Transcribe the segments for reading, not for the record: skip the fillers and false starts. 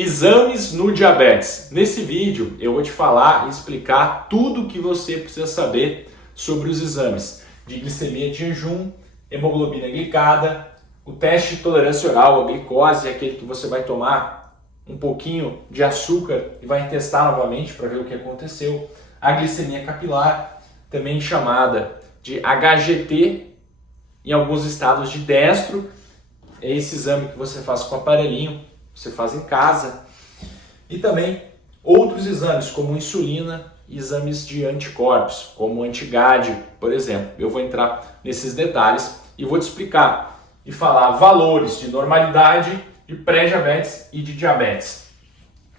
Exames no diabetes. Nesse vídeo eu vou te falar e explicar tudo o que você precisa saber sobre os exames de glicemia de jejum, hemoglobina glicada, o teste de tolerância oral à glicose, aquele que você vai tomar um pouquinho de açúcar e vai testar novamente para ver o que aconteceu, a glicemia capilar, também chamada de HGT, em alguns estados de destro, é esse exame que você faz com o aparelhinho, você faz em casa, e também outros exames como insulina e exames de anticorpos, como o anti-GAD, por exemplo. Eu vou entrar nesses detalhes e vou te explicar e falar valores de normalidade, de pré-diabetes e de diabetes.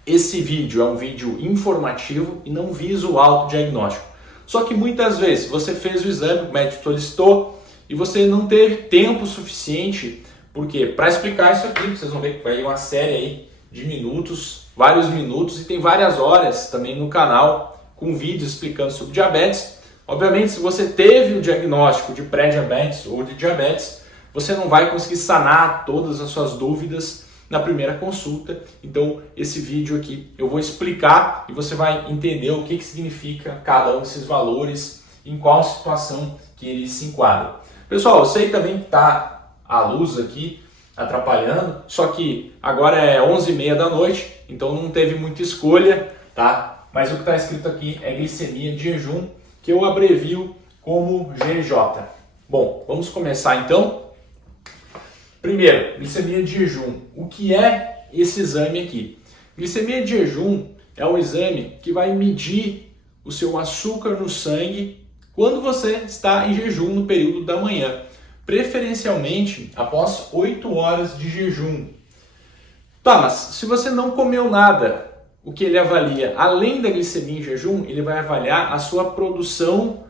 Esse vídeo é um vídeo informativo e não visa o autodiagnóstico. Só que muitas vezes você fez o exame, o médico solicitou, e você não teve tempo suficiente. Por quê? Para explicar isso aqui, vocês vão ver que vai ir uma série aí de minutos, vários minutos, e tem várias horas também no canal com vídeos explicando sobre diabetes. Obviamente, se você teve o diagnóstico de pré-diabetes ou de diabetes, você não vai conseguir sanar todas as suas dúvidas na primeira consulta. Então, esse vídeo aqui eu vou explicar e você vai entender o que significa cada um desses valores, em qual situação que eles se enquadram. Pessoal, eu sei também que está a luz aqui atrapalhando, só que agora é 11h30 da noite, então não teve muita escolha, tá? Mas o que está escrito aqui é glicemia de jejum, que eu abrevio como GJ. Bom, vamos começar então. Primeiro, glicemia de jejum. O que é esse exame aqui? Glicemia de jejum é um exame que vai medir o seu açúcar no sangue quando você está em jejum no período da manhã, preferencialmente após 8 horas de jejum. Tá, mas se você não comeu nada, o que ele avalia, além da glicemia em jejum, ele vai avaliar a sua produção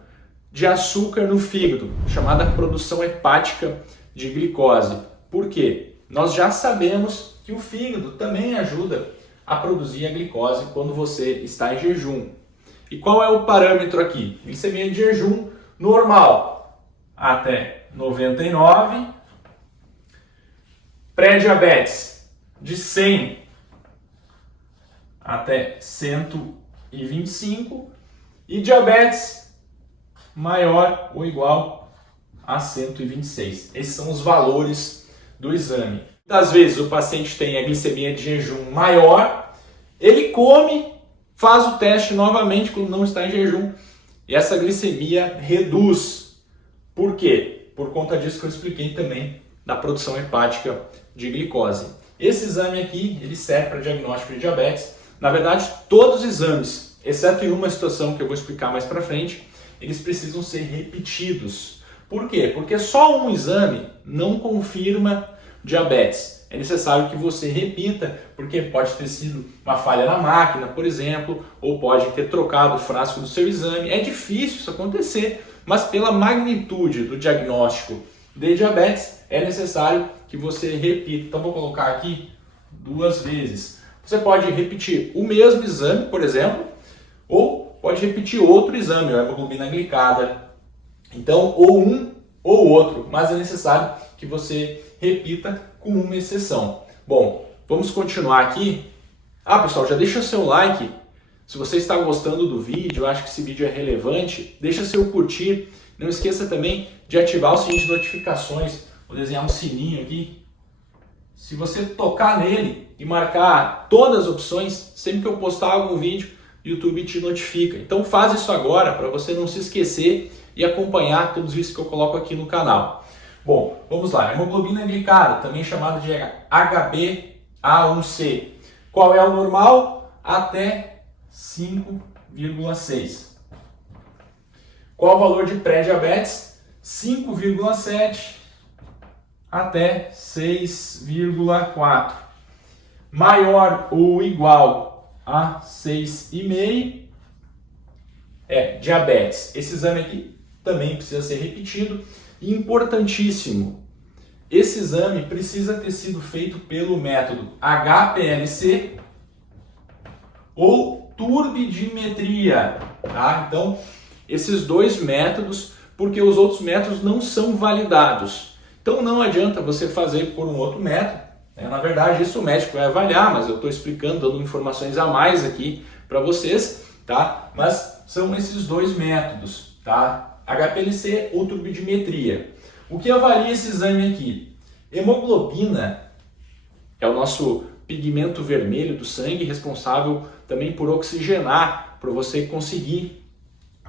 de açúcar no fígado, chamada produção hepática de glicose. Por quê? Nós já sabemos que o fígado também ajuda a produzir a glicose quando você está em jejum. E qual é o parâmetro aqui? Glicemia de jejum normal até 99, pré-diabetes de 100 até 125 e diabetes maior ou igual a 126. Esses são os valores do exame. Muitas vezes o paciente tem a glicemia de jejum maior, ele come, faz o teste novamente quando não está em jejum e essa glicemia reduz. Por quê? Por conta disso que eu expliquei também da produção hepática de glicose. Esse exame aqui, ele serve para diagnóstico de diabetes. Na verdade, todos os exames, exceto em uma situação que eu vou explicar mais para frente, eles precisam ser repetidos. Por quê? Porque só um exame não confirma diabetes. É necessário que você repita, porque pode ter sido uma falha na máquina, por exemplo, ou pode ter trocado o frasco do seu exame. É difícil isso acontecer, mas pela magnitude do diagnóstico de diabetes, é necessário que você repita. Então, vou colocar aqui 2 vezes. Você pode repetir o mesmo exame, por exemplo, ou pode repetir outro exame, a hemoglobina glicada. Então, ou um ou outro, mas é necessário que você repita com uma exceção. Bom, vamos continuar aqui. Pessoal, já deixa seu like. Se você está gostando do vídeo, acho que esse vídeo é relevante, deixa seu curtir. Não esqueça também de ativar o sininho de notificações. Vou desenhar um sininho aqui. Se você tocar nele e marcar todas as opções, sempre que eu postar algum vídeo, o YouTube te notifica. Então faz isso agora para você não se esquecer e acompanhar todos os vídeos que eu coloco aqui no canal. Bom, vamos lá. Hemoglobina glicada, também chamada de HbA1c. Qual é o normal? Até 5,6. Qual o valor de pré-diabetes? 5,7 até 6,4. Maior ou igual a 6,5 é diabetes. Esse exame aqui também precisa ser repetido. E importantíssimo, esse exame precisa ter sido feito pelo método HPLC ou turbidimetria, tá? Então, esses 2 métodos, porque os outros métodos não são validados. Então não adianta você fazer por um outro método, Na verdade, isso o médico vai avaliar, mas eu estou explicando, dando informações a mais aqui para vocês, tá? Mas são esses dois métodos, tá? HPLC ou turbidimetria. O que avalia esse exame aqui? Hemoglobina é o nosso pigmento vermelho do sangue, responsável também por oxigenar, para você conseguir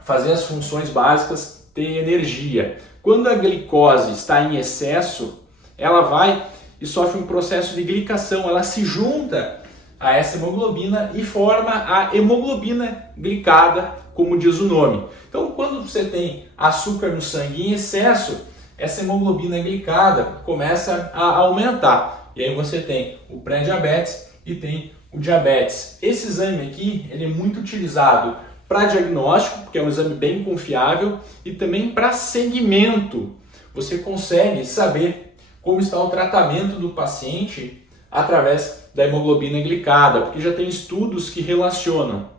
fazer as funções básicas, ter energia. Quando a glicose está em excesso, ela vai e sofre um processo de glicação, ela se junta a essa hemoglobina e forma a hemoglobina glicada, como diz o nome. Então, quando você tem açúcar no sangue em excesso, essa hemoglobina glicada começa a aumentar. E aí você tem o pré-diabetes e tem o diabetes. Esse exame aqui, ele é muito utilizado para diagnóstico, porque é um exame bem confiável, e também para segmento. Você consegue saber como está o tratamento do paciente através da hemoglobina glicada, porque já tem estudos que relacionam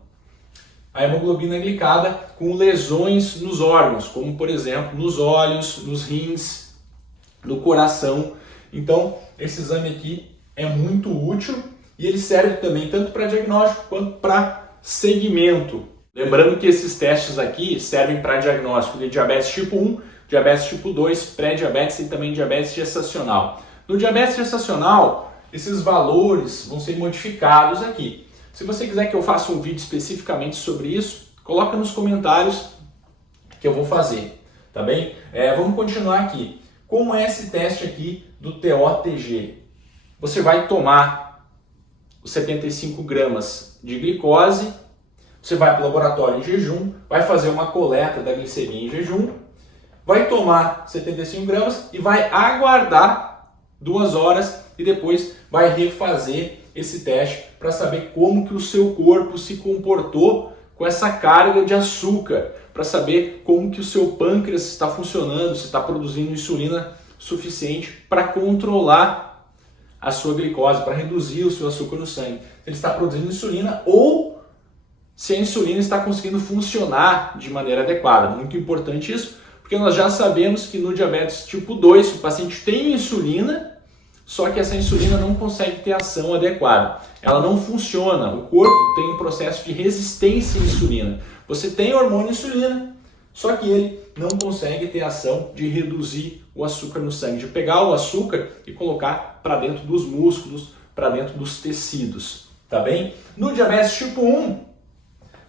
a hemoglobina glicada com lesões nos órgãos, como por exemplo nos olhos, nos rins, no coração. Então esse exame aqui é muito útil e ele serve também tanto para diagnóstico quanto para segmento. Lembrando que esses testes aqui servem para diagnóstico de diabetes tipo 1, diabetes tipo 2, pré-diabetes e também diabetes gestacional. No diabetes gestacional, esses valores vão ser modificados aqui. Se você quiser que eu faça um vídeo especificamente sobre isso, coloca nos comentários que eu vou fazer, tá bem? Vamos continuar aqui. Como é esse teste aqui do TOTG? Você vai tomar os 75 gramas de glicose, você vai para o laboratório em jejum, vai fazer uma coleta da glicemia em jejum, vai tomar 75 gramas e vai aguardar 2 horas e depois vai refazer esse teste para saber como que o seu corpo se comportou com essa carga de açúcar, para saber como que o seu pâncreas está funcionando, se está produzindo insulina suficiente para controlar a sua glicose, para reduzir o seu açúcar no sangue. Se ele está produzindo insulina ou se a insulina está conseguindo funcionar de maneira adequada. Muito importante isso, porque nós já sabemos que no diabetes tipo 2 o paciente tem insulina, só que essa insulina não consegue ter ação adequada. Ela não funciona. O corpo tem um processo de resistência à insulina. Você tem hormônio insulina, só que ele não consegue ter ação de reduzir o açúcar no sangue, de pegar o açúcar e colocar para dentro dos músculos, para dentro dos tecidos, tá bem? No diabetes tipo 1,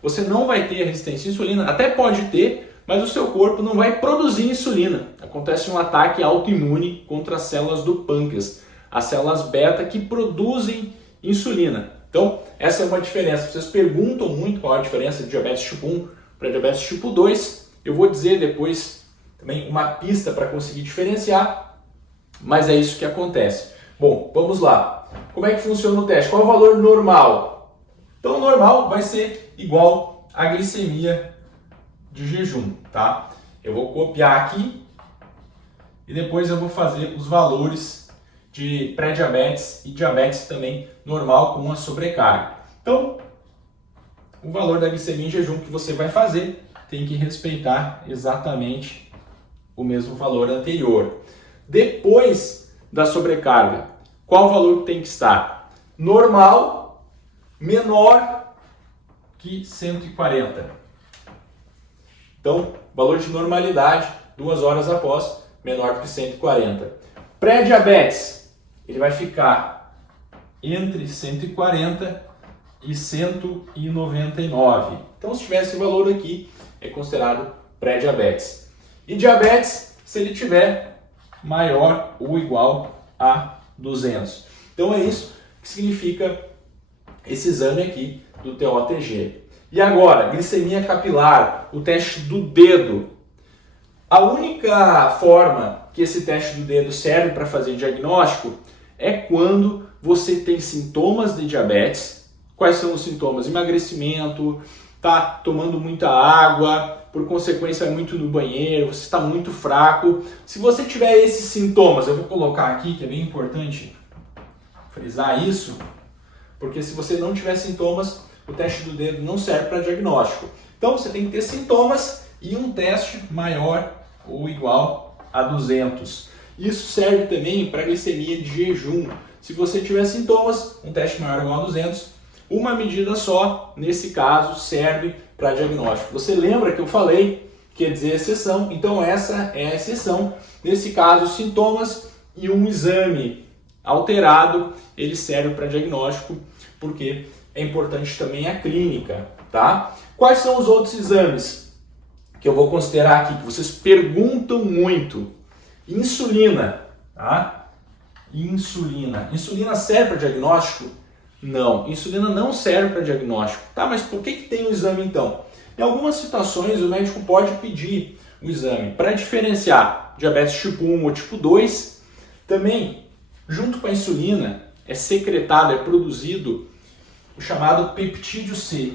você não vai ter a resistência à insulina, até pode ter, mas o seu corpo não vai produzir insulina. Acontece um ataque autoimune contra as células do pâncreas, as células beta que produzem insulina. Então, essa é uma diferença. Vocês perguntam muito qual é a diferença de diabetes tipo 1 para diabetes tipo 2. Eu vou dizer depois também uma pista para conseguir diferenciar, mas é isso que acontece. Bom, vamos lá. Como é que funciona o teste? Qual é o valor normal? Então, o normal vai ser igual à glicemia de jejum, tá? Eu vou copiar aqui e depois eu vou fazer os valores de pré-diabetes e diabetes também normal com uma sobrecarga. Então, o valor da glicemia em jejum que você vai fazer tem que respeitar exatamente o mesmo valor anterior. Depois da sobrecarga, qual o valor que tem que estar? Normal menor que 140. Então, valor de normalidade, 2 horas após, menor do que 140. Pré-diabetes, ele vai ficar entre 140 e 199. Então, se tiver esse valor aqui, é considerado pré-diabetes. E diabetes, se ele tiver maior ou igual a 200. Então, é isso que significa esse exame aqui do TOTG. E agora, glicemia capilar, o teste do dedo. A única forma que esse teste do dedo serve para fazer diagnóstico é quando você tem sintomas de diabetes. Quais são os sintomas? Emagrecimento, tá tomando muita água, por consequência vai muito no banheiro, você está muito fraco. Se você tiver esses sintomas, eu vou colocar aqui que é bem importante frisar isso, porque se você não tiver sintomas, o teste do dedo não serve para diagnóstico. Então você tem que ter sintomas e um teste maior ou igual a 200. Isso serve também para glicemia de jejum. Se você tiver sintomas, um teste maior ou igual a 200, uma medida só, nesse caso, serve para diagnóstico. Você lembra que eu falei que ia dizer exceção? Então essa é a exceção. Nesse caso, sintomas e um exame alterado, ele serve para diagnóstico, porque é importante também a clínica, tá? Quais são os outros exames que eu vou considerar aqui, que vocês perguntam muito? Insulina, tá? Insulina. Insulina serve para diagnóstico? Não, insulina não serve para diagnóstico. Tá, mas por que tem o exame então? Em algumas situações o médico pode pedir o exame para diferenciar diabetes tipo 1 ou tipo 2. Também, junto com a insulina, é secretado, é produzido o chamado peptídeo C,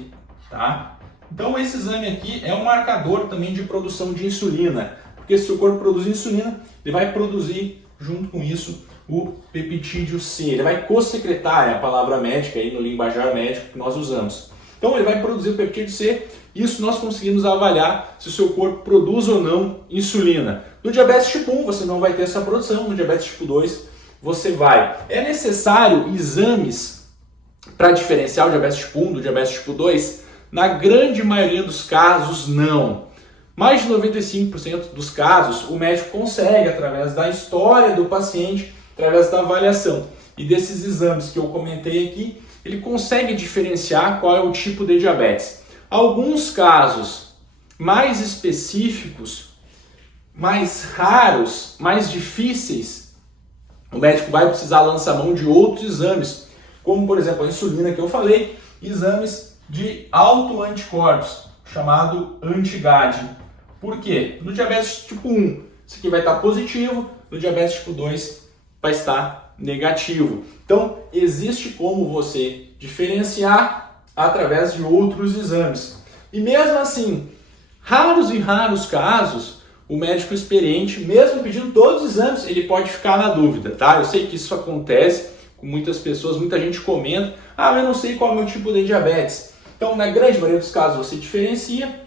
tá? Então esse exame aqui é um marcador também de produção de insulina, porque se o corpo produz insulina, ele vai produzir junto com isso o peptídeo C. Ele vai co-secretar, é a palavra médica aí no linguajar médico que nós usamos. Então ele vai produzir o peptídeo C, isso nós conseguimos avaliar se o seu corpo produz ou não insulina. No diabetes tipo 1 você não vai ter essa produção, no diabetes tipo 2 você vai. É necessário exames para diferenciar o diabetes tipo 1 do diabetes tipo 2? Na grande maioria dos casos, não. Mais de 95% dos casos, o médico consegue, através da história do paciente, através da avaliação e desses exames que eu comentei aqui, ele consegue diferenciar qual é o tipo de diabetes. Alguns casos mais específicos, mais raros, mais difíceis, o médico vai precisar lançar mão de outros exames, como por exemplo a insulina que eu falei, exames de autoanticorpos, chamado anti-GAD. Por quê? No diabetes tipo 1, isso aqui vai estar positivo, no diabetes tipo 2 vai estar negativo. Então, existe como você diferenciar através de outros exames. E mesmo assim, raros casos, o médico experiente, mesmo pedindo todos os exames, ele pode ficar na dúvida, tá? Eu sei que isso acontece com muitas pessoas, muita gente comenta, eu não sei qual é o meu tipo de diabetes. Então, na grande maioria dos casos, você diferencia,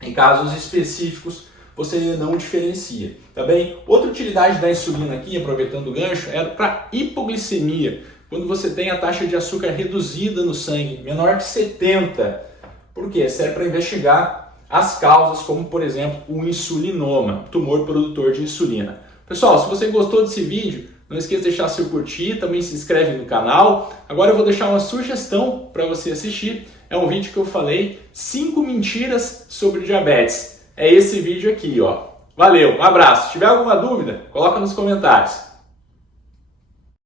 em casos específicos, você não diferencia, tá bem? Outra utilidade da insulina aqui, aproveitando o gancho, é para hipoglicemia, quando você tem a taxa de açúcar reduzida no sangue, menor que 70. Por quê? Serve para investigar as causas, como por exemplo o insulinoma, tumor produtor de insulina. Pessoal, se você gostou desse vídeo, não esqueça de deixar seu curtir, também se inscreve no canal. Agora eu vou deixar uma sugestão para você assistir. É um vídeo que eu falei 5 mentiras sobre diabetes. É esse vídeo aqui, ó. Valeu, um abraço. Se tiver alguma dúvida, coloca nos comentários.